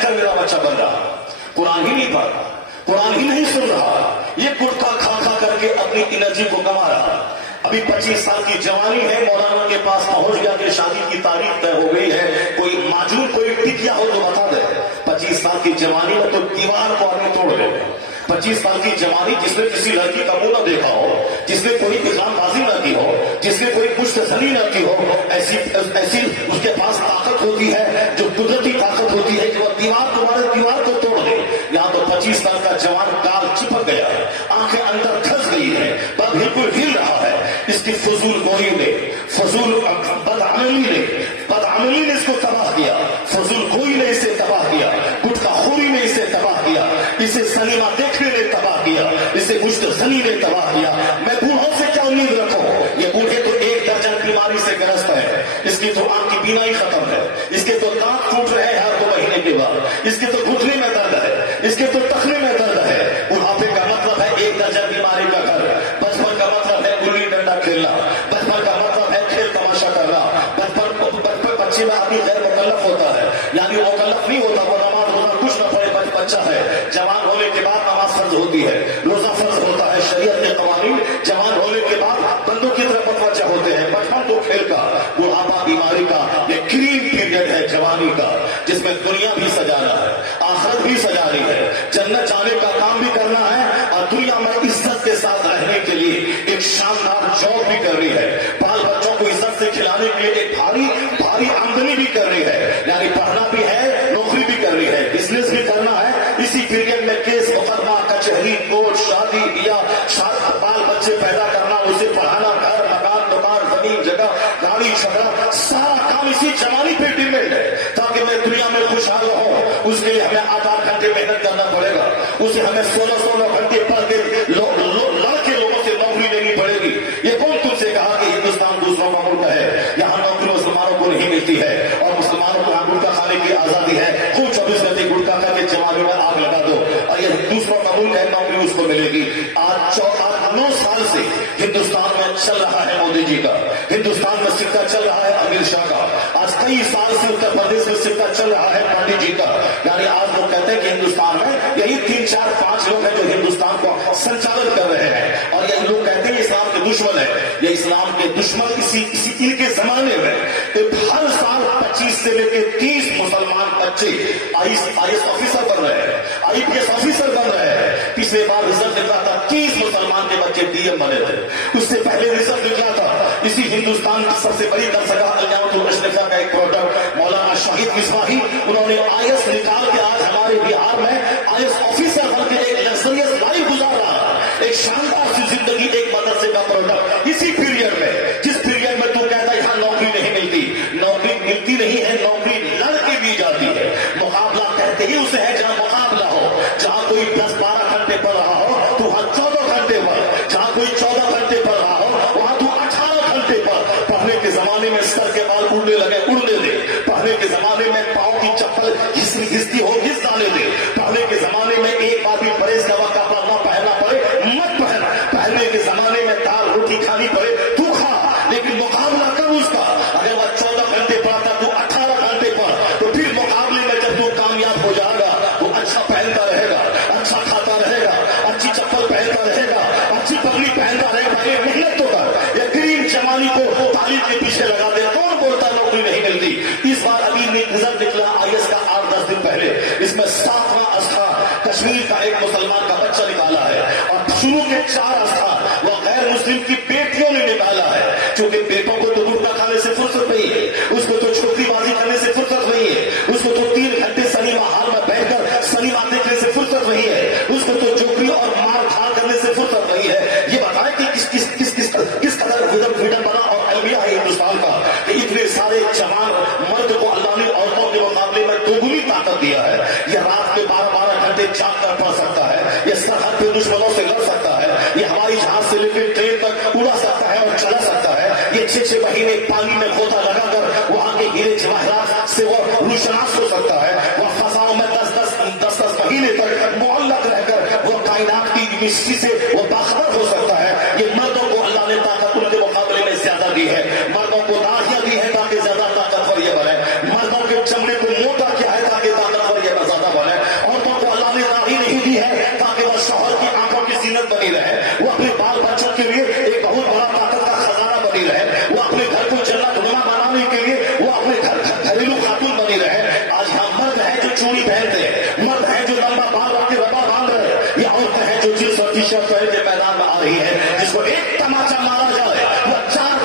रहकर मेरा बच्चा बन रहा, कुरान ही नहीं पढ़ रहा, कुरान ही नहीं सुन रहा, ये गुटखा खा खा करके अपनी एनर्जी को कमा रहा। अभी 25 साल की जवानी है, मौलाना के पास पहुंच गया कि शादी की तारीख तय हो गई है, कोई माजूर कोई टिकिया हो तो बता दे। 25 साल की जवानी में तो दीवार को आदमी तोड़ देगा। 25 साल की जवानी जिसने किसी लड़की का मुंह न देखा हो, जिसने कोई इल्जामबाजी न की हो, जिसने कोई पुश्तजनी न की हो, ऐसी उसके पास ताकत होती है, जो कुदरती ताकत होती है कि वह दीवार को तोड़ दे। यहाँ तो 25 साल का जवान काल चिपक गया है, आंखें अंदर धंस गई है, पर बिल्कुल हिल रहा है। इसकी फजूल गोई ने, फजूल बदअमली ने इसको तबाह किया, फजूल गोई ने इसे तबाह किया, गुटखाखोरी ने इसे तबाह किया, इसे सिनेमा देखने ने तबाह किया, इसे मुश्तजनी ने तबाह किया। मैं बूढ़ों से क्या उम्मीद रखूं? ये बूढ़े तो 1 दर्जन बीमारी से ग्रस्त है, इसकी तो आंख की बीनाई खत्म है, इसके तो दांत टूट रहे हैं हर 2 महीने के बाद, इसके तो घुटने में दर्द है, इसके तो टखने में दर्द है। बुढ़ापे का मतलब है 1 दर्जन बीमारी का घर, बचपन का मतलब है गुल्ली डंडा खेलना, बचपन का मतलब है खेल तमाशा करना। बचपन बच्चे में आदमी गैर मुकल्लफ होता है, यानी मुकल्लफ नहीं होता, वो नमाज रोजा कुछ न पड़े बच्चा है। जवान होने के बाद नमाज फर्ज होती है, रोजा फर्ज होता है, शरीयत के कवानीन। जवान होने के बाद बंदों की तरफ मुतवज्जा होते हैं। बचपन तो खेल का, बुढ़ापा बीमारी का, ये ग्रीन पीरियड है जवानी का, जिसमें दुनिया भी सजाना है, आखिरत भी सजानी है, जन्नत जाने का काम भी करना है, और दुनिया में इज्जत के साथ रहने के लिए एक शानदार जॉब भी करनी है, बाल बच्चों को इज्जत से खिलाने के लिए एक भारी आमदनी भी करनी है, यानी पढ़ना भी है, नौकरी भी करनी है, बिजनेस भी करना है। इसी पीरियड में केस मुकदमा, कचहरी, कोर्ट, शादी, ब्याह, बाल बच्चे पैदा करना, उसे पढ़ाना, घर मकान दुकान जमीन जगह गाड़ी छकड़ा, सारा काम इसी जवानी पे डिपेंड है। ताकि मैं दुनिया में खुशहाल रहूं, उसके लिए हमें 8-8 घंटे मेहनत करना पड़ेगा, उसे हमें 16-16 घंटे पढ़ के लड़के लोगों से नौकरी लेनी पड़ेगी। ये कौन तुमसे कहा कि हिंदुस्तान दूसरों का मुल्क है, यहाँ नौकरी मुसलमानों को नहीं मिलती है, और मुसलमानों को गुटखा खाने की आजादी है, खूब 24 घंटे गुटखा करके जवानी में आग लगा दो, और ये दूसरों का मुल्क है, नौकरी उसको मिलेगी। आज 9 साल से हिंदुस्तान में चल रहा है मोदी जी का, हिंदुस्तान में सिक्का चल रहा है अमित शाह का, आज कई साल से उत्तर प्रदेश में सिक्का चल रहा है पंडित जी का। यानी आज लोग कहते हैं कि हिंदुस्तान में यही 3, 4, 5 लोग हैं जो हिंदुस्तान को संचालित कर रहे हैं, और यही लोग कहते हैं इस्लाम के दुश्मन है। ये इस्लाम के दुश्मन इसी इनके जमाने में हर साल 25 से लेकर 30 मुसलमान बच्चे IAS ऑफिसर बन रहे हैं, IPS ऑफिसर बन रहे हैं। पिछले बार रिजल्ट निकला था, 30 मुसलमान के बच्चे DM बने थे। उससे पहले रिजल्ट निकला था, इसी हिंदुस्तान की सबसे बड़ी दरसगाह अल-जामिअतुल अशरफिया का एक प्रोडक्ट मौलाना शाहिद मिसबाही, उन्होंने IAS निकाल के आज हमारे बिहार में IAS ऑफिसर बनकर एक लग्जरियस लाइफ गुजार रहा है, एक शानदार सी जिंदगी, एक मदरसे का प्रोडक्ट। इसी पीरियड में, जिस पीरियड में तू कहता है यहाँ नौकरी नहीं मिलती, नौकरी मिलती नहीं है, नौकरी लड़के दी जाती है। मुकाबला कहते ही उसे है जहाँ मुकाबला हो, जहाँ कोई 10-12 घंटे पढ़ रहा हो तो वहाँ 14 घंटे पढ़, जहाँ कोई 14 घंटे पढ़ रहा हो वहाँ तू 18 घंटे पढ़। पढ़ने के जमाने में सर के बाल उड़ने लगे, उड़ने दे। पढ़ने के जमाने में पाँव की चप्पल घिसती हो, घिस डाले दे। पढ़ने के जमाने में एक बार भी परहेज का वक्त अपना पहनना पड़े मत पहन। पहनने के जमाने में दाल रोटी खानी पड़े तू खा, लेकिन मुकाबला कर उसका। अगर वह 14 घंटे पढ़ता तू 18 घंटे पढ़, तो फिर मुकाबले में जब तू कामयाब हो जाएगा, वो अच्छा पहनता रहेगा, अच्छा खाता रहेगा, अच्छी चप्पल पहनता रहेगा, अच्छी पगड़ी पहनता रहेगा। ये मेहनत तो कर, ये ग्रीन जवानी को तालीम के पीछे लगा दे। कौन बोलता नौकरी नहीं मिलती? इस बार अभी रिजल्ट निकला IAS का 8-10 दिन पहले, इसमें 7वां स्थान कश्मीर का एक मुसलमान का बच्चा निकाला है, और शुरू के 4 स्थान वो गैर मुस्लिम की बेटियों ने निकाला है। क्योंकि बेटों को तो गुटखा खाने से फुर्सत नहीं है, उसको तो छोकरीबाजी करने से फुर्सत नहीं है, उसको तो 3 घंटे सिनेमा हॉल में बैठकर सिनेमा देखने से फुर्सत नहीं है, उसको तो चोकरी और मार धाड़ करने से फुर्सत नहीं है। ये बताएं कि किस कदर विडन बना और अलमिया है हिंदुस्तान का, कि इतने सारे जवान मर्द को अल्लाह ने औरतों के मुकाबले में दोगुनी ताकत दिया है। ये रात में 12-12 घंटे जाग कर पढ़ सकता है, ये सरहद पे दुश्मनों से लड़ सकता है, ये हवाई जहाज से लेकर ट्रेन तक उड़ा सकता है और चला सकता है। ये 6-6 महीने पानी में गोता लगाकर वहां के हीरे जवाहरात से वो रूशनास हो सकता है। वह फसाओं में 10-10 महीने तक मुअल्लक रहकर वो कायनात की मिस्ट्री से वो बाखबर हो सकता है। ये मर्दों को अल्लाह ने ताकत उनके मुकाबले में ज्यादा दी है, मर्दों को दाढ़ियां दी है ताकि ज्यादा ताकतवर ये बने, मर्दों के चमड़े को मोटा किया है ताकि ताकतवर ये नजर मर्द है जो लंबा बाल के रबा बांध रहे, या औरतें हैं जो जींस और टी शर्ट पहन के मैदान में आ रही है, जिसको एक तमाचा मारा जाए वो चार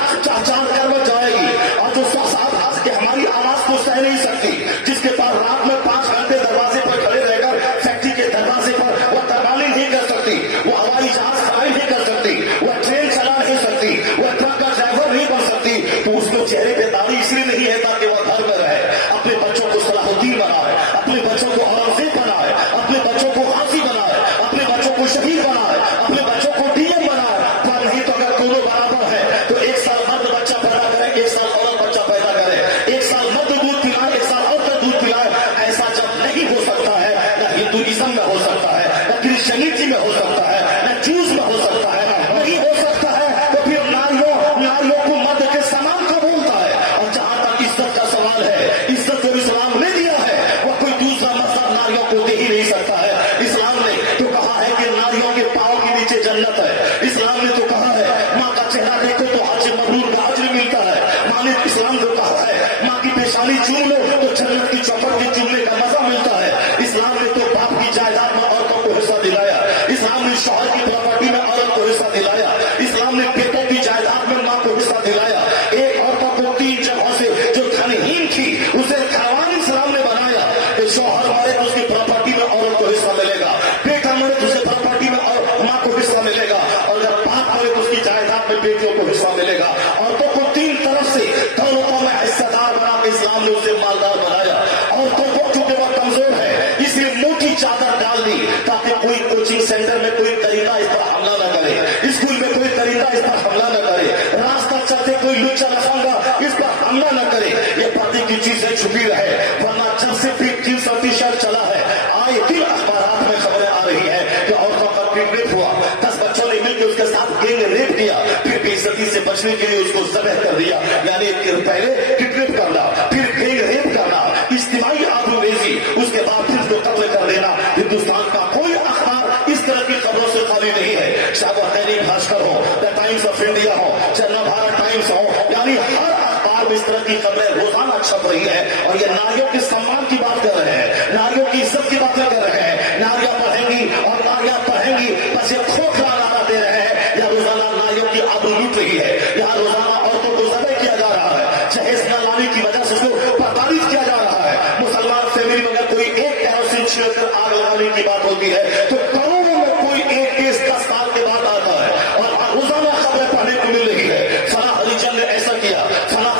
कर जाएगी, और जो साथ के हमारी आवाज को सह नहीं सकती, जिसके पास रात में 5 घंटे दरवाजे पर खड़े रहकर फैक्ट्री के दरवाजे पर वो तरबाली नहीं कर सकती, वो हवाई जहाज फ्लाई नहीं कर सकती, वो ट्रेन चला नहीं सकती, वो ट्रक का ड्राइवर नहीं बन सकती, तो उसको चेहरे पे दाढ़ी इसलिए नहीं है ताकि वो घर में रहे, अपने बच्चों को सलाहुद्दीन बनाए, अपने बच्चों को औरंगजेब बनाए, अपने बच्चों को गाजी बनाए, अपने बच्चों को शहीद बनाए, अपने बच्चों को डीएम बनाए। पर नहीं तो अगर दोनों बराबर है तो एक साल मर्द बच्चा पैदा करे, एक साल औरत बच्चा पैदा करे, एक साल मर्द दूध पिलाए, एक साल औरत दूध पिलाए। ऐसा जब नहीं हो सकता है, न हिंदुइज्म में हो सकता है, न क्रिश्चियनिटी में हो सकता है, न जूस में हो सकता है, नहीं हो सकता है, तो फिर नारियों को मर्द के समान को बोलता है। और जहां तक इज्जत का सवाल है, इज्जत को इस्लाम ने दिया है, वो कोई दूसरा मजहब नारियों को दे ही नहीं सकता है। इस्लाम ने तो कहा है कि नारियों के पांव के नीचे जन्नत है, इस्लाम ने तो कहा है माँ का चेहरा देखो तो हज मबरूर का अज्र मिलता है, माँ ने इस्लाम को कहा है माँ की पेशानी चूम लो तो जन्नत की चौखट के चूमने का मजा मिलता है। इस्लाम ने तो बाप की जायदाद में औरतों को हिस्सा दिलाया, इस्लाम ने शौहर की प्रॉपर्टी में औरत को हिस्सा दिलाया, इस्लाम ने बेटों की जायदाद में माँ को हिस्सा दिलाया। एक औरतों को 3 जगहों से जो धनहीन थी उसे खवान इस्लाम ने बनाया कि शौहर मरे तो उसकी प्रॉपर्टी में औरत को हिस्सा मिलेगा, बेटा मरे तो उसे प्रॉपर्टी में और माँ को हिस्सा मिलेगा, और जब बाप मरे तो उसकी जायदाद में बेटियों को हिस्सा मिलेगा। औरतों को 3 तरफ से दौलतों में हिस्सेदार बना के इस्लाम ने उसे मालदार बनाया। औरतों को चूंकि वह कमजोर है इसलिए मोटी चादर डाल दी ताकि कोई कोचिंग सेंटर में कोई दरिंदा इस पर हमला न करे, स्कूल में कोई दरिंदा इस पर हमला न करे, रास्ता चलते कोई लुच्चा लफंगा इस पर हमला न करे। ये पर्दे की चीजें छुपी रहे, वरना जब से भी जींस और टी शर्ट चला है आए दिन अखबारात में खबरें आ रही है कि औरतों का किडनैप हुआ, 10 बच्चों ने मिलकर उसके साथ गैंग रेप किया, फिर बेइज्जती से बचने के लिए उसको ज़बह कर दिया। यानी पहले किडनैप करना, फिर गैंग रेप करना, इज्तिमाई आबरूरेज़ी, उसके बाद फिर उसको कत्ल कर देना। हिंदुस्तान का कोई अखबार इस तरह की खबरों से खाली नहीं है, चाहे वो दैनिक भास्कर हो, द टाइम्स ऑफ इंडिया हो, चाहे नवभारत टाइम्स हो, यानी हर अखबार में इस तरह की खबरें रोजाना छप रही है। और ये नारियों के सम्मान की बात कर रहे हैं, नारियों की इज्जत की बातें कर रहे हैं, नारियां पढ़ेंगी और नारियां पढ़ेंगी, बस ये खोखला नारा दे रहे हैं। या रोजाना नारियों की आबरू लूट रही है, यहाँ रोजाना औरतों को ज़बह किया जा रहा है, जहेज न लाने की वजह से उसको प्रताड़ित किया जा रहा है। मुसलमान फैमिली में अगर कोई एक कैरोसिन छिड़कर आग लगाने की बात होती है तो करोड़ों में कोई एक केस 10 साल के बाद आता है। और रोजाना खबरें पढ़ने को मिल रही है, फला हरिजन ने ऐसा किया, फला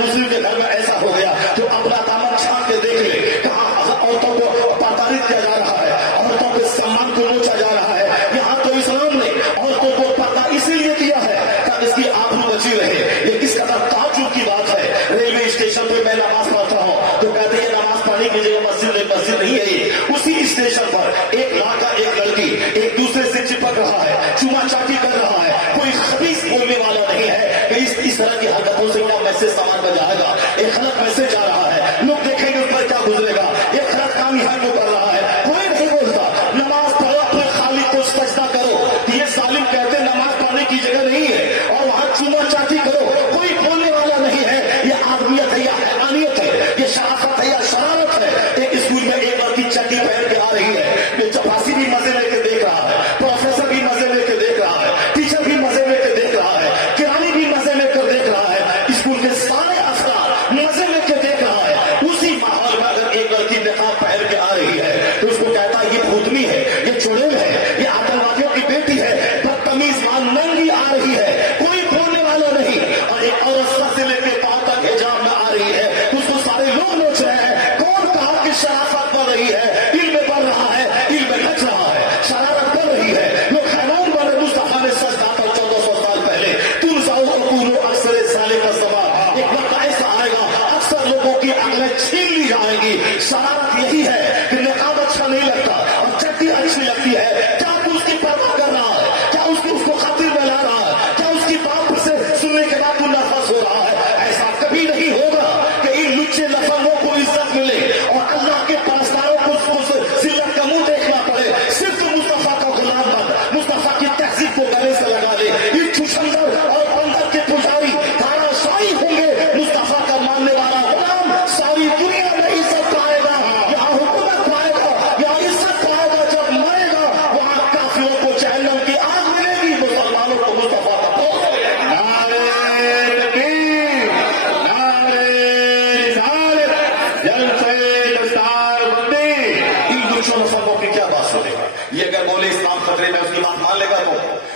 मुस्लिम के घर में ऐसा हो गया, तो अपना दामन छाप के देख ले, कहाँ औरतों को प्रताड़ित किया जा रहा है, औरतों के सम्मान को नोचा जा रहा है। यहाँ तो इस्लाम ने औरतों को पर्दा इसीलिए दिया है ताकि इसकी आबरू बची रहे। ये किस कदर ताज्जुब की बात है। रेलवे स्टेशन पे मैं नमाज पढ़ता हूँ तो कहते हैं नमाज पढ़ने की जगह मस्जिद नहीं है ये। उसी स्टेशन पर एक लड़का एक लड़की एक दूसरे से चिपक रहा है, चूमा चाटी कर रहा है, कोई खबीस बोलने वाला नहीं है कि इस तरह की हरकतों से क्या मैसेज समाज में जाएगा। एक गलत मैसेज जा रहा है, लोग देखेंगे उस पर क्या गुजरेगा, एक गलत काम यहाँ क्यों कर रहा है, कोई नहीं बोलता। नमाज पढ़ो, अपने खालिक को सजदा करो, ये सालिम कहते नमाज पढ़ने की जगह नहीं है, और वहां चूमा चाटी करो, कोई बोलने वाला नहीं है। ये आदमियत है या हैवानियत है, ये शराफत है या शरारत है। एक स्कूल में एक लड़की चड्डी पहन के आ रही है, ये चपासी भी मजे लेके देख रहा है, प्रोफेसर भी मजे लेके देख रहा है, टीचर भी मजे लेके देख रहा है, किरानी भी मजे लेकर देख रहा है, स्कूल के सारे अफराद मजे लेके देख रहा है। उसी माहौल में अगर एक लड़की निकाब पहन के आ रही है तो उसको कहता है ये भूतनी है, ये चुड़ैल है, ये आतंकवादियों की बेटी है, बदतमीज मां नंगी आ रही है, कोई बोलने वाला नहीं। और एक औरत सर से लेके पांव तक हिजाब में आ रही है, उसको सारे लोग नोच रहे हैं। कौन कहा कि शराफत बढ़ रही है, इल्म बढ़ रहा है, इल्म घट रहा है, शरारत बढ़ रही है, लोग हैवान बन रहे। मुस्तफा ने सच कहा था 1400 साल पहले, तुम जाओ अकूलो अक्सर साले का सवाल, एक वक्त ऐसा आएगा अक्सर लोगों की अकलें छीन ली जाएंगी। शरारत यही है कि निकाब अच्छा नहीं लगता और चड्डी अच्छी लगती है। क्या तू उसकी परवाह कर रहा है, क्या उसको खातिर में ला रहा है, क्या उसकी बात से सुनने के बाद तू नर्वस हो रहा है। ऐसा कभी नहीं होगा कि इन लुच्चे लफंगों को इज्जत मिले और अल्लाह के परस्तारों को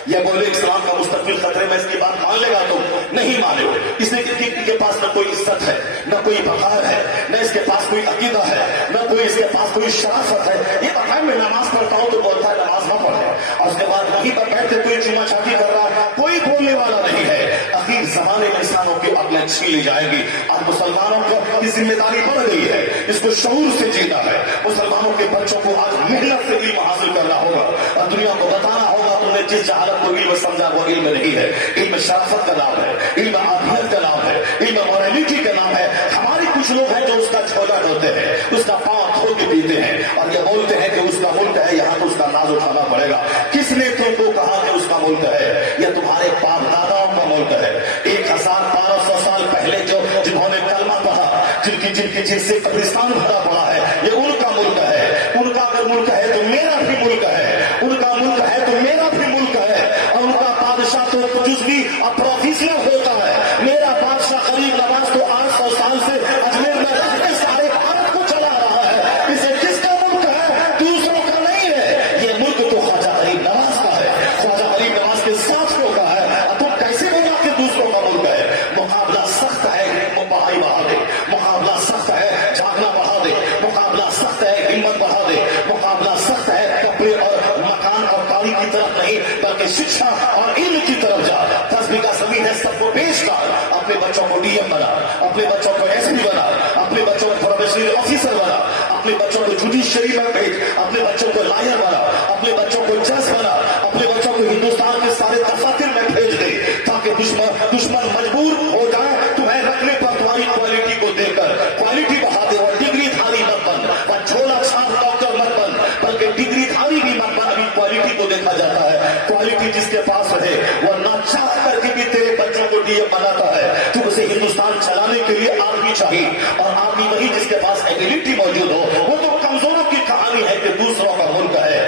یہ بولے اسلام کا مستقبل خطرے میں، اس کی بات مان لے گا تو نہیں مانے. اس لیے کہ کے پاس نہ کوئی عزت ہے، نہ کوئی وقار ہے، نہ اس کے پاس کوئی عقیدہ ہے، نہ کوئی اس کے پاس کوئی شرافت ہے. یہ بتائیں میں نماز پڑھتا ہوں تو بولتا ہے نماز نہ پڑھے، اور اس کے بعد وہیں پر بیٹھ کے کوئی چوما چاٹی کر رہا ہے، کوئی بولنے والا نہیں ہے. اخیر زمانے میں انسانوں کی عقلیں چھین لی جائیں گی. اور مسلمانوں کو کی ذمہ داری بڑھ گئی ہے، اس کو شعور سے جینا ہے. مسلمانوں کے بچوں کو آج محنت سے علم حاصل کرنا ہوگا اور دنیا کو بتانا ہوگا تم نے جس جہالت کو علم سمجھا وہ علم نہیں ہے. علم شرافت کا نام ہے، علم عافیت کا نام ہے، علم مورالٹی کا نام ہے. ہمارے کچھ لوگ ہیں جو اس کا جھولا ڈھوتے ہیں، اس کا پاؤں دھو کے پیتے ہیں اور یہ بولتے ہیں کہ اس کا ملک ہے، یہاں تو اس کا ناز اٹھانا پڑے گا. کس نے تم کو کہا کہ اس کا ملک ہے؟ یہ تمہارے باپ داداؤں کا ملک ہے. 1500 سال پہلے جنہوں نے کلمہ پڑھا، جن سے قبرستان بھرا پڑا ہے، یہ ان کا ملک ہے. ان کا اگر ملک ہے تو میرا بھی ملک ہے، ان کا ملک ہے تو میرا بھی ملک ہے. اور ان کا بادشاہ تو جزوی اور پروفیشنل ہوتا ہے. میرا بادشاہ غریب نواز تو 800 سال سے اجمیر میں رہ کے سارے بھارت کو چلا رہا ہے. اسے کس کا ملک ہے؟ دوسروں کا نہیں ہے. یہ ملک تو خواجہ غریب نواز کا ہے، خواجہ غریب نواز کے ساتھیوں کا ہے. اب تم کیسے بولا کہ دوسروں کا ملک ہے؟ مقابلہ سخت ہے، پڑھائی بڑھا دے. مقابلہ سخت ہے، جاگنا بڑھا دے. مقابلہ سخت ہے، ہمت بڑھا دے. مقابلہ سخت ہے، کپڑے اور مکان اور گاڑی کی طرف نہیں بلکہ شکشا اور علم کی طرف جا. 10 بیگھہ زمین ہے، سب کو پیش کر. اپنے بچوں کو ڈی ایم بنا، اپنے بچوں کو ایس پی بنا، اپنے بچوں کو پروبیشنری آفیسر بنا، اپنے بچوں کو جوڈیشری میں بھیج، اپنے بچوں کو لائر بنا، اپنے بچوں کو جج بنا، اپنے بچوں کو ہندوستان کے سارے دفاتر میں بھیج دے تاکہ دشمن مجبور ہو جائے تمہیں رکھنے پر. تمہاری کوالٹی کو دیکھ کر کوالٹی بڑھا دے. اور ڈگری دھاری مت بن، اور جھولا چھاپ ڈاکٹر مت بن، بلکہ ڈگری دھاری بھی مت بن. ابھی کوالٹی کو دیکھا جاتا ہے. کوالٹی جس کے پاس ہے وہ نہ چاہ کر کے بھی تیرے بچوں کو ڈی ایم بناتا ہے. تو اسے ہندوستان چلانے کے لیے آرمی چاہیے، اور آرمی وہی جس کے پاس ایبلٹی موجود ہو. وہ تو کمزوروں کی کہانی ہے کہ دوسروں کا ملک ہے.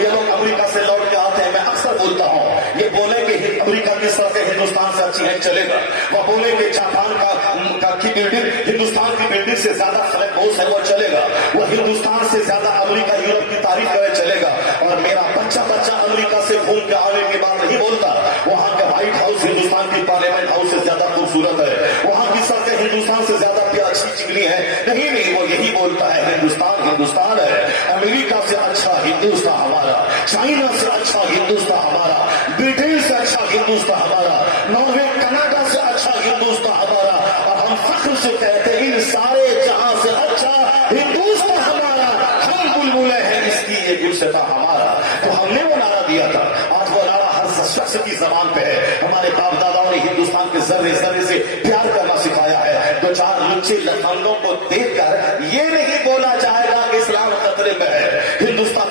یہ لوگ امریکہ سے لوٹ کے آتے ہیں، میں اکثر بولتا ہوں، یہ بولے کہ امریکہ کی سڑکیں ہندوستان سے اچھی ہیں چلے گا. وہ بولے کہ جاپان کی بلڈنگ ہندوستان کی بلڈنگ سے زیادہ فلیٹ ہاؤس ہے، وہ چلے گا. وہ ہندوستان سے زیادہ امریکہ یورپ کی تعریف کرے، چلے گا. اور میرا بچہ امریکہ سے گھوم کے آنے کے بعد نہیں بولتا وہاں کا وائٹ ہاؤس ہندوستان کی پارلیمنٹ ہاؤس سے زیادہ خوبصورت ہے، وہاں کی سڑکیں ہندوستان سے زیادہ اچھی چکنی ہے. نہیں، وہ یہی بولتا ہے ہندوستان ہے. امریکہ سے اچھا ہندوستان ہمارا، چائنا سے اچھا ہندوستان ہمارا، برٹن سے اچھا ہندوستان ہمارا، ناروے کینیڈا سے اچھا ہندوستان ہمارا. اور ہم فخر سے کہتے ہیں ان سارے جہاں سے اچھا ہندوستان ہمارا. ہم بلبلے ہیں اس کی یہ گلشتہ ہمارا. تو ہم نے وہ نعرہ دیا تھا، آج وہ نعرہ ہر شخص کی زبان پہ ہے. ہمارے باپ داداؤں نے ہندوستان کے ذرے ذرے سے پیار کرنا سکھایا ہے. 2-4 لچے لفندوں کو دیکھ کر یہ نہیں بولا جائے گا کہ اسلام خطرے میں ہے. ہندوستان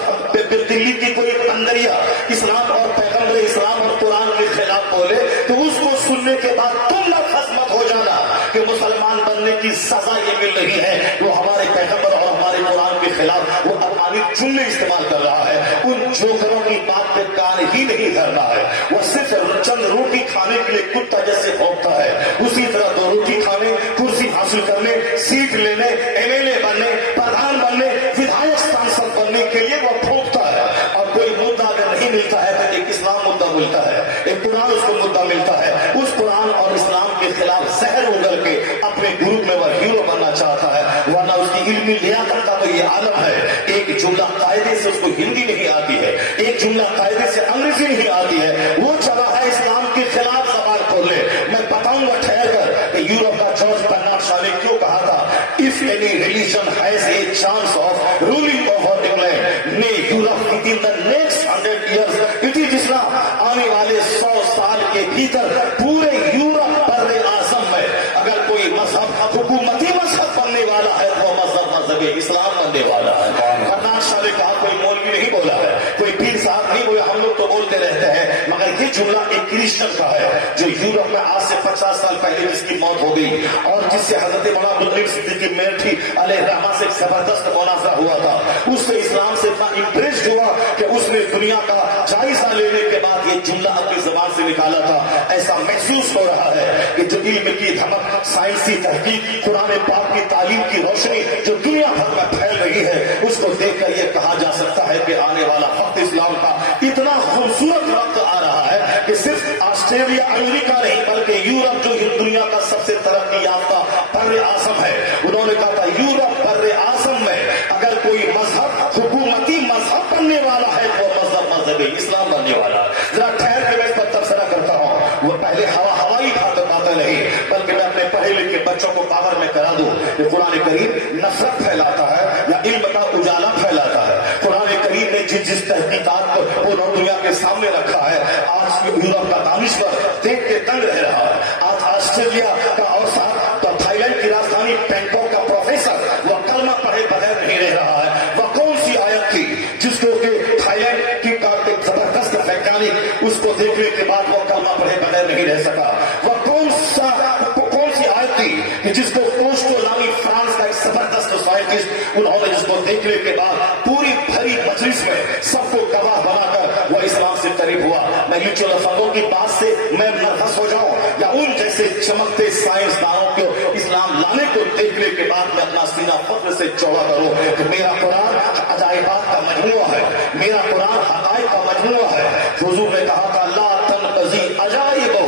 دلی کی کوئی اندریا اسلام اور پیغمبر اسلام اور قرآن کے خلاف بولے تو اس کو سننے کے بعد تم لفظ مت ہو جانا کہ مسلمان بننے کی سزا یہ مل رہی ہے. وہ ہمارے پیغمبر اور ہمارے قرآن کے خلاف وہ افغانی جملے استعمال کر رہا ہے. ان جوکروں کی بات پہ کان ہی نہیں دھرنا ہے. وہ صرف چند روٹی کھانے کے لیے کتا جیسے بھونکتا ہے، اسی طرح 2 روٹی کھانے، کرسی حاصل کرنے، سیٹ لینے، MLA بننے، پردھان بننے، ودھایک سانسد بننے کے لیے وہ بھونکتا ہے. اور کوئی مدعا اگر نہیں ملتا ہے تو ایک اسلام مدعا ملتا ہے، ایک قرآن اس کو مدعا ملتا ہے. اس قرآن اور اسلام کے خلاف زہر اگل کے اپنے گروپ میں وہ ہیرو بننا چاہتا ہے. ورنہ اس کی علمی لیاقت کا تو یہ عالم ہے. ایک جملہ قاعدے سے اس کو ہندی نہیں آتی ہے، ایک جملہ قاعدے سے انگریزی نہیں آتی ہے. وہ چلا ہے اسلام کے خلاف زبان کھولے. میں بتاؤں گا ٹھہر کر کہ یورپ کا جارج برنارڈ شاہ نے کیوں کہا تھا if any religion has a chance of ruling over England may Europe within the next 100 years it is Islam. آنے والے 100 سال کے بھیتر پورے یورپ بر اعظم میں اگر کوئی مذہب حکومتی مذہب بننے والا ہے تو مذہب اسلام بننے والا ہے. برنارڈ شاہ نے کہا کوئی مولوی نہیں بولا ہے، کوئی پیر صاحب نہیں بولا، ہم لوگ تو بولتے رہتے ہیں. مگر یہ جملہ ایک کرسچن کا ہے جو یورپ میں آج سے 50 سال پہلے جس کی موت ہو گئی اور جس سے حضرت مولانا مدنی صدیقی میرٹھی علیہ رحمہ سے ایک زبردست مناظرہ ہوا تھا. اس سے اسلام سے اتنا امپریس ہوا کہ اس نے دنیا کا جائزہ لینے کے بعد یہ جملہ اپنی زبان سے نکالا تھا. ایسا محسوس ہو رہا ہے کہ جو علم کی دھمک، سائنسی تحقیق، قرآن پاک کی تعلیم کی روشنی جو دنیا بھر میں پھیل رہی ہے اس کو دیکھ کر یہ کہا جا سکتا ہے کہ آنے والا وقت اسلام کا اتنا خوبصورت وقت آ رہا ہے کہ صرف آسٹریلیا امریکہ نہیں بلکہ یورپ جو دنیا کا سب سے ترقی یافتہ بر اعظم ہے، انہوں نے کہا تھا یورپ بر اعظم میں اگر کوئی مذہب حکومتی مذہب بننے والا ہے تو مذہب اسلام بننے والا۔ ذرا ٹھہر کے میں اس پر تبصرہ کرتا ہوں، وہ پہلے ہوائی باتیں نہیں بلکہ میں اپنے پڑھے لکھے بچوں کو پاور میں کرا دوں کہ قرآن کریم نفرت پھیلاتا ہے یا علم کا اجالا پھیلاتا ہے۔ قرآن کریم نے جس تحقیقات کو پورا دنیا کے سامنے رکھا ہے، آج یورپ کا دانشور دیکھ کے دنگ رہ رہا ہے۔ آج آسٹریلیا کا اور ساتھ تو تھائی لینڈ کی راجدھانی بینکاک کا پروفیسر وہ کلمہ پڑھے بغیر نہیں رہ رہا ہے۔ وہ کون سی آیت تھی جس کو کہ تھائی لینڈ کی زبردست ویگانک اس کو دیکھنے کے بعد وہ کلمہ پڑھے بغیر نہیں رہ سکا؟ وہ کون سی آیت تھی کہ جس کو کوسٹولانی فرانس کا ایک زبردست سائنٹسٹ انہوں نے جس کو دیکھنے کے بعد پوری بھری مجلس میں سب کو گواہ بنا کر وہ اسلام سے قریب ہوا؟ میں میوچل فنڈوں کی بات سے میں نروس ہو جاؤں یا ان جیسے چمکتے سائنسدانوں کو اسلام لانے کو دیکھنے کے بعد میں اپنا سینہ فخر سے چوڑا کروں کہ میرا قرآن عجائبات کا مجموعہ ہے، میرا قرآن حقائق کا مجموعہ ہے۔ حضور نے کہا تھا لا تنقضی عجائبہ،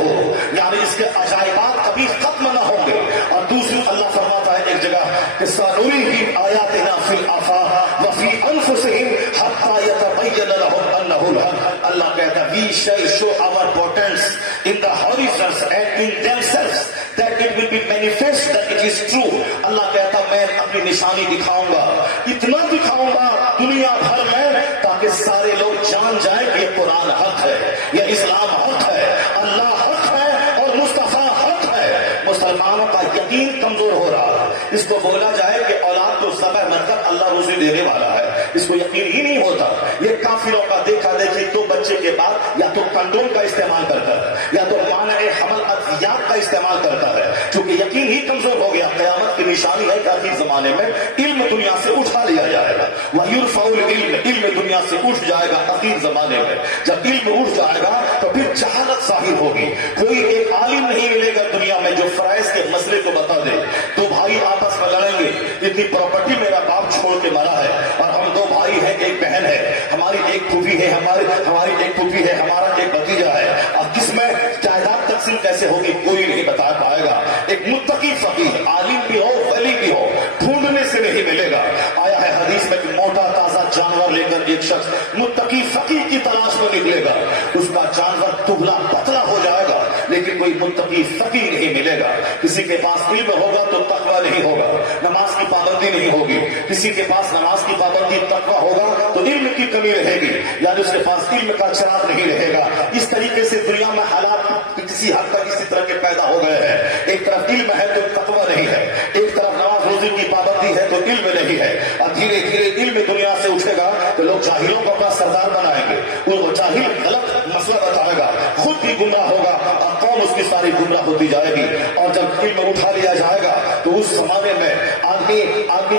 یعنی اس کے عجائبات کبھی ختم نہ ہوں گے۔ اور دوسری اللہ فرماتا ہے ایک جگہ کہ سنریہم آیاتنا فی الآفاق وفی انفسہم حتی یتبین لہم انہ الحق۔ اللہ کہتا ہے we shall show our portents in the horizons and in themselves that it will be manifest that it is true۔ اللہ کہتا میں اپنی نشانی دکھاؤں گا، اتنا دکھاؤں گا دنیا بھر میں تاکہ سارے لوگ جان جائیں کہ یہ قرآن حق ہے، یہ اسلام حق ہے، اللہ حق ہے اور مصطفیٰ حق ہے۔ مسلمانوں کا یقین کمزور ہو رہا ہے۔ اس کو بولا جائے کہ اولاد کو ذبح مت کر اللہ روزی دینے والا ہے، اس کو یقین ہی نہیں ہوتا۔ یہ کافروں کا دیکھا دیکھی تو بچے کے بعد یا تو کنڈوم کا استعمال کرتا ہے یا تو مانع حمل ادویات کا استعمال کرتا ہے، چونکہ یقین ہی کمزور ہو گیا۔ قیامت کی نشانی ہے کہ آخری زمانے میں علم دنیا سے اٹھا لیا جائے گا، وَيُرْفَعُ الْعِلْمُ، علم دنیا سے اٹھ جائے گا۔ آخری زمانے میں جب علم اٹھ جائے گا تو پھر جہالت ظاہر ہوگی۔ کوئی ایک عالم نہیں ملے گا دنیا میں جو فرائض کے مسئلے کو بتا دے۔ دو بھائی آپس میں لڑیں گے، اتنی پراپرٹی میرا باپ چھوڑ کے مرا ہے اور ہم دو بھائی ہیں، ایک بہن ہے، ہماری ایک پھوپھی ہے، ہماری ایک پھوپھی ہے، ہمارا ایک بھتیجا ہے، اب کس میں جائیداد تقسیم کیسے ہوگی کوئی نہیں بتا پائے گا۔ ایک متقی فقیر عالم بھی ہو ولی بھی ہو ڈھونڈنے سے نہیں ملے گا۔ آیا ہے حدیث میں کہ موٹا تازہ جانور لے کر ایک شخص متقی فقیر کی تلاش میں نکلے گا، اس کا جانور دبلا پتلا ہو جائے گا لیکن کوئی متقی فقیر نہیں ملے گا۔ کسی کے پاس علم ہوگا تو تقویٰ نہیں ہوگا، نماز کی پابندی نہیں ہوگی۔ کسی کے پاس نماز کی پابندی تقویٰ ہوگا تو علم کی کمی رہے گی، یعنی اس کے پاس علم کا چراغ نہیں رہے گا۔ اس طریقے سے دنیا میں حالات کسی حد تک اسی طرح کے پیدا ہو گئے ہیں۔ ایک طرف علم ہے تو تقویٰ نہیں ہے، ایک طرف نماز روزی کی پابندی ہے تو علم نہیں ہے۔ اور دھیرے دھیرے علم دنیا سے اٹھے گا تو لوگ جاہلوں کو اپنا سردار بنائیں گے، وہ جاہل غلط مسئلہ بتائے گا، خود بھی گمراہ ہوگا اور قوم اس کی ساری گمراہ ہوتی جائے گی۔ اور جب علم اٹھا لیا جائے گا تو اس زمانے میں آدمی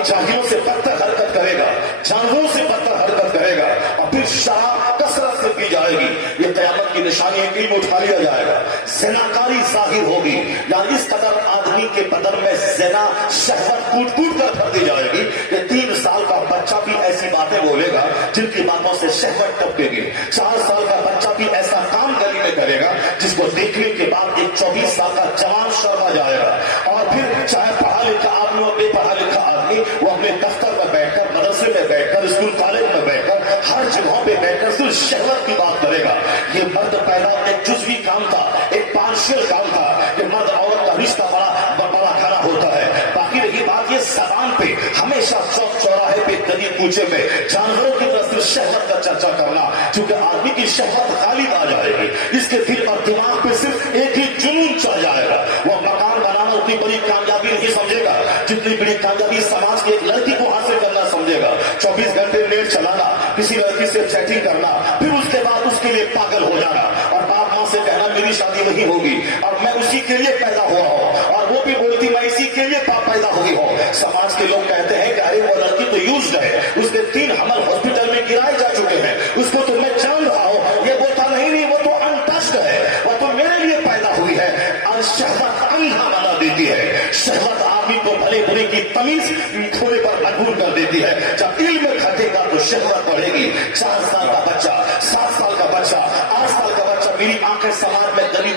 جاہلوں سے بدتر حرکت کرے گا، جانوروں سے بدتر حرکت کرے گا اور پھر شراب کثرت سے پی جائے گی۔ یہ قیامت کی نشانی ہے، علم اٹھا لیا جائے گا، زناکاری ظاہر ہوگی، یعنی اس قدر آدمی کے بدن میں زنا شہوت کوٹ کوٹ کر بھر دی جائے گی کہ 3 سال کا بچہ بھی ایسی باتیں بولے گا جن کی باتوں سے شہوت ٹپکے گی، 4 سال کا بچہ بھی ایسا کام گلی میں کرے گا جس کو دیکھنے کے بعد ایک 24 سال کا جوان شرما جائے گا۔ اور پھر چاہے پڑھا لکھا آدمی اور بے پڑھا لکھا آدمی وہ اپنے دفتر میں بیٹھ کر، مدرسے میں بیٹھ کر، اسکول کالج میں بیٹھ کر، ہر جگہوں پہ بیٹھ کر صرف شہوت کی بات کرے گا۔ یہ مرد پیدا ایک جزوی کام تھا، ایک پارشل کام تھا کہ مرد عورت کا رشتہ بڑا کھڑا ہوتا ہے۔ باقی رہی بات یہ زبان پہ ہمیشہ چوک چوراہے پہ گلی کوچے میں جانوروں کی طرف سے شہوت کا چرچا کرنا، کیونکہ آدمی کی شہوت غالب آ جائے گی، اس کے دل اور دماغ پہ صرف ایک ہی جنون چڑھ جائے گا۔ وہ مکان بنانا اتنی بڑی کامیابی نہیں سمجھے گا جتنی بڑی کامیابی سماج کی ایک لڑکی کو حاصل کرنا سمجھے گا۔ 24 گھنٹے نیٹ چلانا، کسی لڑکی سے چیٹنگ کرنا، پھر اس کے بعد اس کے لیے پاگل ہو جانا اور باپ ماں سے کہنا میری شادی وہی ہوگی اور میں اسی کے لیے پیدا ہوا ہوں، اور وہ بھی بولتی میں اسی کے لیے پیدا ہوئی ہوں۔ سماج کے لوگ کہتے ہیں کہ ارے وہ لڑکی تو یوزڈ ہے، اس کے 3 حمل ہاسپٹل میں گرائے جا چکے ہیں، اس کو تو میں جان رہا ہوں۔ یہ بولتا نہیں وہ تو انٹچڈ ہے، وہ تو میرے لیے پیدا ہوئی ہے۔ اور شہوت اندھا بنا دیتی ہے، شہوت آدمی کو بھلے برے کی تمیز کھونے پر مجبور کر دیتی ہے۔ جب علم گھٹے گا تو شہوت بڑھے گی۔ 4 سال کا بچہ، 7 سال کا بچہ، 8 سال کا بچہ میری آنکھیں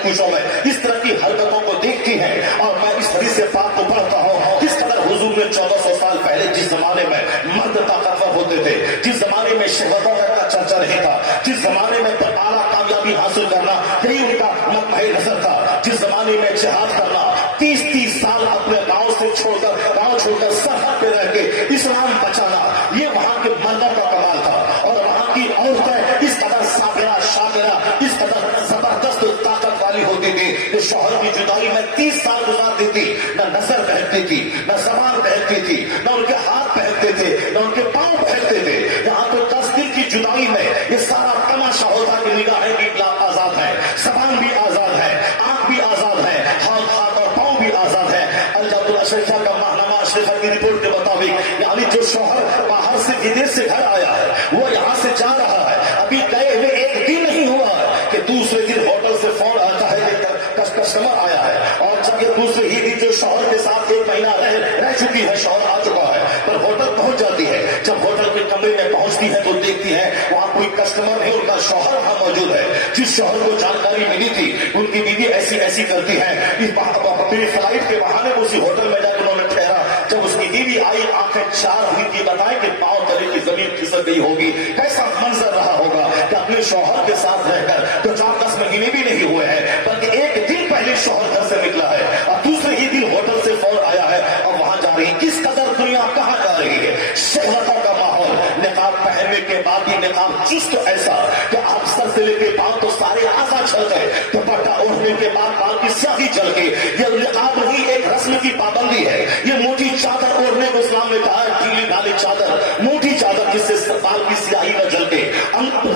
पूछो मैं इस तरह की हरकतों को देखती हैं। और मैं इस हदीस पाक को पढ़ता हूँ, किस कदर हुजूर ने 1400 साल पहले जिस जमाने में मर्द ताकतवर होते थे, जिस जमाने में शहवतों का चर्चा नहीं था, जिस जमाने में आला कामयाबी हासिल करना यही उनका मकसद नजर था, जिस जमाने में जिहाद करना 30-30 साल अपने गांव छोड़कर सरहद पे रह के इस्लाम बचाना, ये वहां के मर्दों का कमाल था। और वहां की औरतें इस कदर साबिरा शाकिरा, इस कदर जबरदस्त ताकत वाली होती थी कि शौहर की जुदाई में 30 साल गुजारती थी, न नजर बहती थी, न जबान बहती थी, न उनके हाथ बहते थे, न उनके पांव बहते थे। यहाँ तो 10 दिन की जुदाई में ये सारा तमाशा होता कि निगाहें भी आजाद है, जबान भी आजाद है, आंख भी आजाद है, हाथ और पांव भी आजाद है। अल-जब्दुल अशरफा का माहनामा अशरफा की रिपोर्ट के मुताबिक यानी जो शौहर बाहर से विदेश से घर आया है, वो यहाँ से जा रहा है, अभी गए हुए एक दिन नहीं हुआ है कि दूसरे दिन होटल से फोन आता है कि कस्टमर आया है। और जब ये दूसरे ही दिन जो शौहर के साथ 1 महीना रह चुकी है, शौहर आ चुका है, पर होटल पहुंच जाती है। जब होटल के कमरे में पहुंचती है तो देखती है वहां कोई कस्टमर नहीं, उनका शौहर वहां मौजूद है। जिस शौहर को जानकारी मिली थी उनकी बीवी ऐसी करती है, इस अपनी फ्लाइट के बहाने उसी होटल में जाकर उन्होंने ठहरा। जब उसकी बीवी आई, आंखें चार हुई थी, बताए कि पांव तले की जमीन खिसक गई होगी। कैसा मंजर रहा होगा कि अपने शौहर के साथ रहकर तो 4-10 महीने भी नहीं हुए हैं, बल्कि एक दिन पहले शौहर घर से निकला है और दूसरे ही दिन होटल से फोन आया है और वहां जा रही। किस कदर दुनिया कहां जा रही है। शहवतों का माहौल, निकाब पहनने के बाद भी निकाब चुस्त ऐसा कि आप सर से लेके पांव तो सारे आजा चल गए, दुपट्टा ओढ़ने के बाद बाल की स्याही चल गई। ये निकाब नहीं, एक रस्म की पाबंदी है। ये मोटी चादर ओढ़ने को इस्लाम ने कहा है, ढीली ढाली चादर, मोटी चादर जिससे बाल की स्याही न झलके,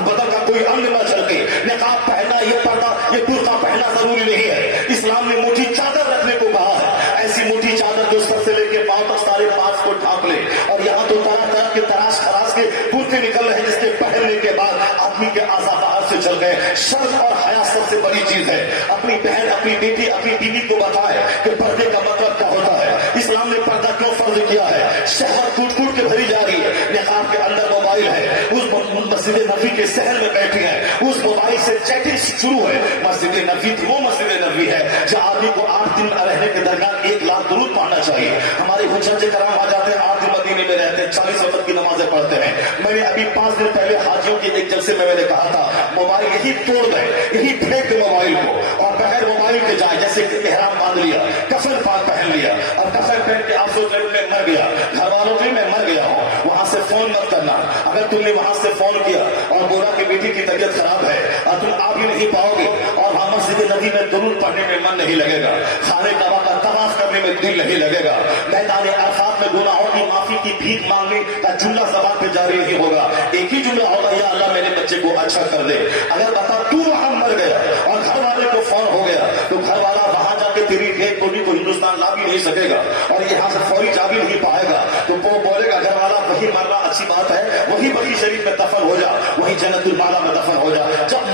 बदन का कोई अंग न झलके। निकाब पहनना, ये पर्दा, ये बुर्का पहनना जरूरी नहीं है। इस्लाम ने मोटी चादर रखने को कहा है, ऐसी मोटी चादर जो सर से लेके पांव तक सारे पांच को ढांक ले। और यहाँ तो तरह के तराश खराश के कुर्ते निकल रहे हैं जिसके पहनने के बाद आदमी के आज़ा बाहर से चल गए। शर्म और हया सबसे बड़ी चीज है। अपनी बहन, अपनी बेटी, अपनी बीवी को बताए कि पर्दे का मतलब क्या होता है, इस्लाम ने पर्दा क्यों फर्ज किया है। शहर कूट के भरी जा रही है। निकाब के अंदर मोबाइल है, उस मस्जिद नबी के शहर में बैठी है, उस मोबाइल से चैटिंग शुरू है। मस्जिद नबी वो मस्जिद नबी है जहाँ आदमी को 8 दिन रहने के दरमियान 1 लाख दुरूद पढ़ना चाहिए। हमारे हुज्जत कराम आ जाते हैं, 8 दिन मदीने में रहते हैं, 40 वक्त की नमाजें पढ़ते हैं। मैंने अभी 5 दिन पहले हाजियों के एक जलसे में मैंने कहा था, मोबाइल यही तोड़ दे, यही फेंक दे मोबाइल को और बगैर मोबाइल के जाए। जैसे एहराम बांध लिया, कफन पहन लिया और कफन पहन के आप सोच रहे मैं मर गया, घर वालों के मैं मर गया हूँ, वहां से फोन मत करना। अगर तुमने वहां से फोन किया और बोला कि बेटी की तबीयत खराब है और तुम आ भी नहीं पाओगे और वहां मस्जिद नबी में दुरूद पढ़ने में मन नहीं लगेगा, खाने काबा का तवाफ करने में दिल नहीं लगेगा, मैदान अरफात में गुनाहों की माफी की भीख मांगने का जुमला ज़बान पे जारी नहीं होगा। एक ही जुमला होगा, या अल्लाह मेरे बच्चे को अच्छा कर दे। अगर बता तू वहां मर गया और घर वाले को फोन हो गया तो घर वाला वहां जाके तेरी डेड बॉडी को हिंदुस्तान ला भी नहीं सकेगा और यहाँ से फौरी जा भी नहीं पाएगा। तो वो बोलेगा घर वाला वही मरना अच्छी बात है, वही बकी शरीफ में दफन हो जा, वही जन्नतुल माला में दफन हो जा। जब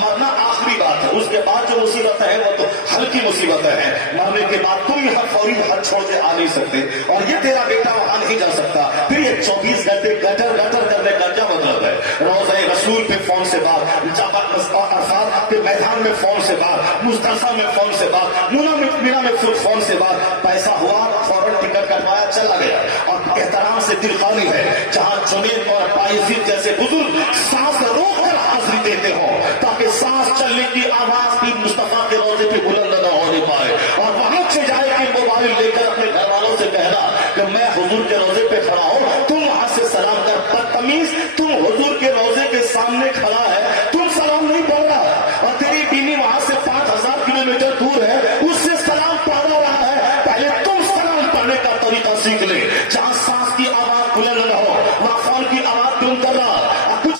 मरना आखिरी बात है, उसके बाद जो मुसीबत है वो तो हल्की मुसीबतें हैं। मरने के बाद तुम यहाँ फौरी घर छोड़ के आ नहीं सकते और ये तेरा बेटा वहां नहीं जा सकता। फिर ये 24 घंटे गटर करने का क्या मतलब है। रोज़े रसूल पे फोन से बात, अरफात के मैदान में फोन से बात, मुस्तफा में फोन से बात, मीना में फोन से बात। पैसा हुआ, फौरन टिकट कटवाया, चला गया और एहतराम से दिल खाली है। जहां जुनैद और बायजीद जैसे बुजुर्ग सांस रोक कर हाजिरी देते हो ताकि सांस चलने की आवाज भी मुस्तफा के रोजे पे बुलंद न होने पाए और वहां से जाए कि मोबाइल लेकर अपने घर वालों से कहना कि मैं हुजूर के रोजे पे खड़ा हूं, तुम वहां से सलाम कर। बदतमीज, तुम हुजूर के रोजे के सामने खड़ा है, तुम सलाम नहीं पढ़ रहा और तेरी बीवी वहां से 5000 किलोमीटर दूर है, उससे सलाम पढ़ रहा है। पहले तुम सलाम पढ़ने का तरीका सीख ले। जहां सांस की आवाज बुलंद न हो वहां फोन की आवाज तुम कर रहा